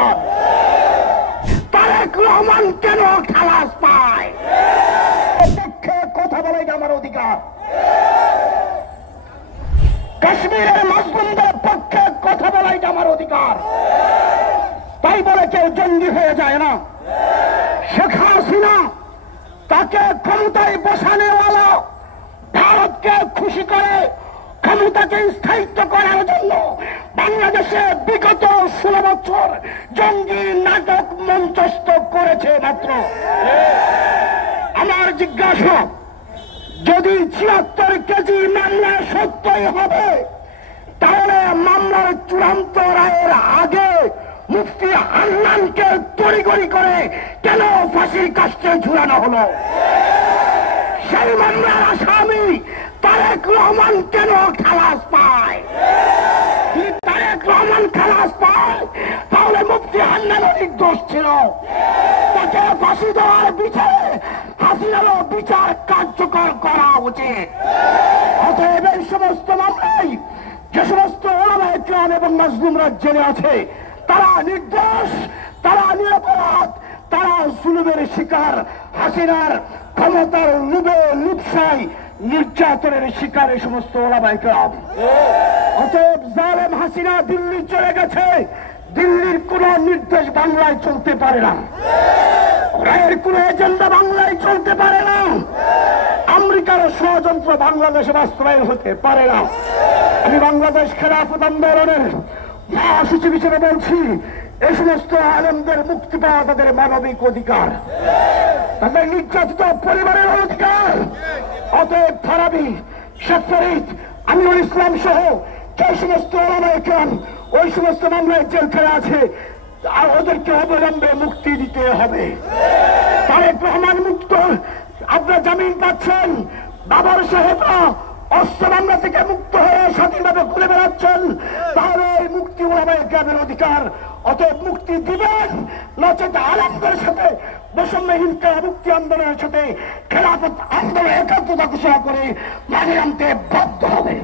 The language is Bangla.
অধিকার? তারেক রহমান কেন খালাস পায়? পক্ষে কথা বলা এটা আমার অধিকার। কাশ্মীরের মুসলিমদের পক্ষে কথা বলা এটা আমার অধিকার। তাই বলে কেউ জঙ্গি হয়ে যায় না। শেখ হাসিনা তাকে ক্ষমতায় বসানোওয়ালা ভারতকে খুশি করে ক্ষমতাকে স্থায়িত্ব করার জন্য বাংলাদেশে বিগত 16 বছর জঙ্গি নাটক মঞ্চস্থ করেছে মাত্র। আমার জিজ্ঞাসা, যদি 74 কেজি মামলা সত্যই হবে, তাহলে মামলার চূড়ান্ত রায়ের আগে মুফতি হান্নানকে তড়িঘড়ি করে কেন ফাঁসির কাস্টে ঝুলানো হলো? সেই মামলার আসামি তারেক রহমান কেন খালাস পায়? যদি তারেক রহমান খালাস পায়, তাহলে মুফতি হান্নানও নির্দোষ ছিল। তাকে ফাঁসি দেওয়ার বিচারে হাসিনারও বিচার কার্যকর করা উচিত। অতএব এই সমস্ত মামলায় যে সমস্ত ওলামায়ে কেরাম এবং মাজলুমরা জেলে আছে, তারা নির্দোষ, তারা নিরপরাধ, তারা জুলুমের শিকার, হাসিনার ক্ষমতার লোভে লিপ্সায় নির্যাতনের শিকার এই সমস্ত ওলামায়ে কেরাম। অতএব জালেম হাসিনা দিল্লি চলে গেছে, দিল্লির কোন নির্দেশ বাংলায় চলতে পারে না, রায়ের কোন এজেন্ডা বাংলায় চলতে পারে না, আমেরিকার ষড়যন্ত্র বাংলাদেশে বাস্তবায়ন হতে পারে না। আমি বাংলাদেশ খেলাফত আন্দোলনের মহাসচিব হিসেবে বলছি, এই সমস্ত আলেমদের মুক্তি পাওয়া তাদের মানবিক অধিকার, তাদের নির্যাতিত পরিবারের অধিকার। অতএব ফারাবী, শেখ ফরিদ, আমিনুল ইসলাম সহ যে সমস্ত ওলামায়ে কেরাম ওই সমস্ত মামলায় জেলখানায় আছে, আর ওদেরকে অবিলম্বে মুক্তি দিতে হবে। তারেক রহমান মুক্ত, আপনারা জামিন পাচ্ছেন, বাবার সাহেবরা অস্ত্র মামলা থেকে মুক্ত হয়ে স্বাধীনভাবে ঘুরে বেড়াচ্ছেন, তাহলে এই মুক্তি ওলামায়ে কেরামের অধিকার। অতএব মুক্তি দিবেন, নচেত আলেমদের সাথে বৈষম্যহীন মুক্তি আন্দোলনের সাথে খেলাফত আন্দোলন একাত্মতা ঘোষণা করে মাঝে নামতে বাধ্য হবে।